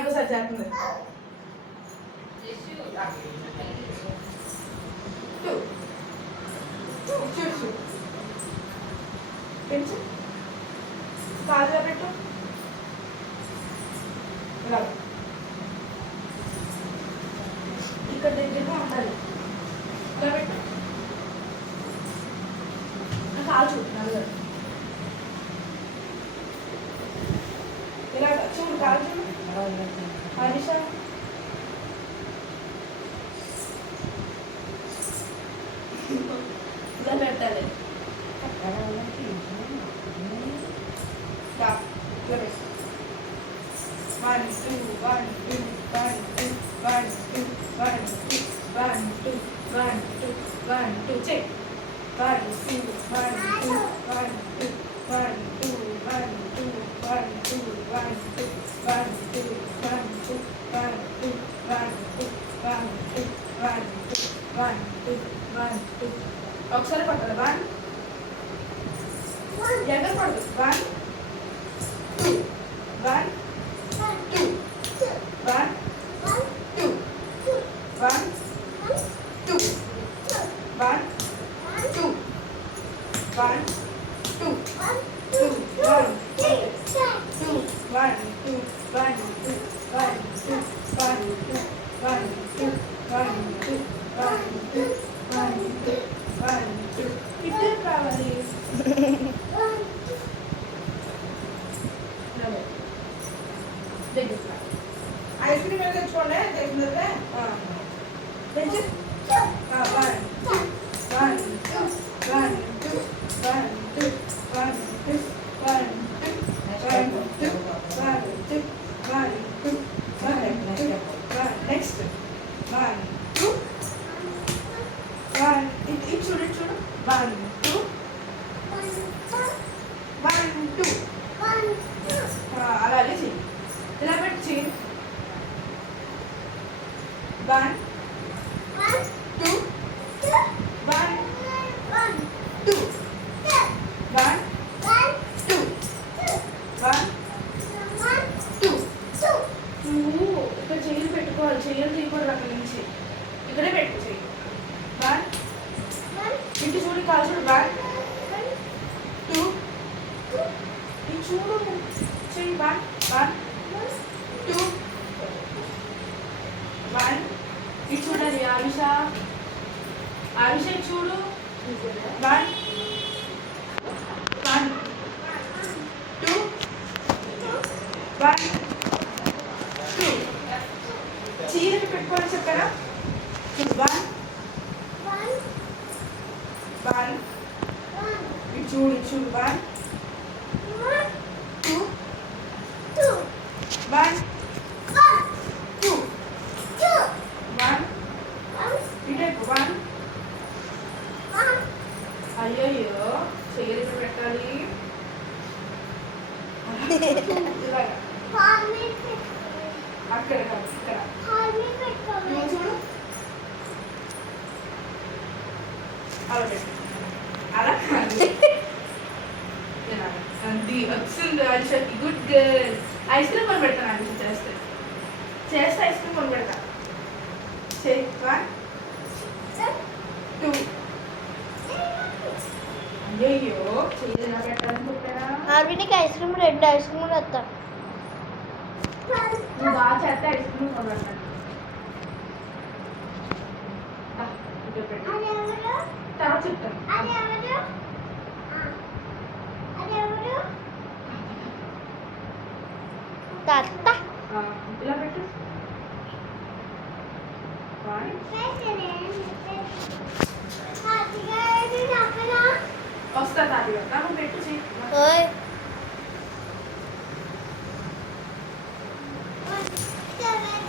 ఇంకోసారి చేస్తుంది 2 చూడు పెంచు కాలుగా పెట్టు ఇలా ఇక్కడ దగ్గరగా ఉండాలి ఇలా పెట్టు కాలు చూడు నలుగురు ఇలా చూడు కాలు చూడు అనిషా ఇలా పెట్టాలి One, two, one, two, one, two, one, two, one, two, one, two, one, two, one, two, check. 1, 2, 1, 2, 1, 2, 1, 2, 1, 2, 1, 2, 1, 2, 1, 2, 1, 2, 1, 2, 1, 2, 1, 2, 1, 2, 1, 2, 1, 2. ఒకసారి పట్టాలి 1 ఎక్కడ పడదు 1 2 1 2 1 2 1 2 1 2 1 2 2 1 2 1 2 1 2 1 2 1 2 1 2 1 2 1 2 1 2 1 2 ఇద్దరు కావాలి ఐస్ క్రీమ్ ఎలా తెచ్చుకోండి తెలిసిందే తెచ్చు 1 1 2 1 2 1 2 1 2 1 2 1 2 1 2 1 2 నెక్స్ట్ 1 2 1 ఇది చూడు చూడు 1 2 1 2 అలాగే చెయ్యి ఇలా పెట్టి చెయ్యి 1 2 1 2 1 2 1 2 నువ్వు ఇక్కడ చెయ్యి పెట్టుకోవాలి చెయ్యలు తీయకూడదు అక్కడి నుంచి ఇక్కడే పెట్టు చెయ్యి 1 ఇంటి చూడు కాదు చూడు 1 2 ఇది చూడు చెయ్యి 1 2 1 ఇది చూడాలి ఆవిష చూడు 1 1 2 1 2 చీరని పెట్టుకోవాలి చెప్పరా 1 1 ఇది చూడు 1 2 1 2 1 ఇటే 1 అయ్యో చీరని పెట్టాలి అక్కడ ఇక్కడ చూడు అలా పెట్టు అలా అది వచ్చింది ఐషకి గుడ్ గర్ల్ ఐస్ క్రీమ్ కొని పెడతాను అది చేస్తే ఐస్ క్రీమ్ కొని పెడతా 1 2 అయ్యో చేయనా పెట్టాలని చెప్పారా ఆర్వినికి ఐస్ క్రీమ్ 2 ఐస్ క్రీమ్ వస్తా నువ్వు బాగా చేస్తే ఐస్ క్రీమ్ కొని పెడతాను తర్వాత చెప్తాను తాత ఇలా పెట్టు వస్తా తాత పెట్టు చెయ్యి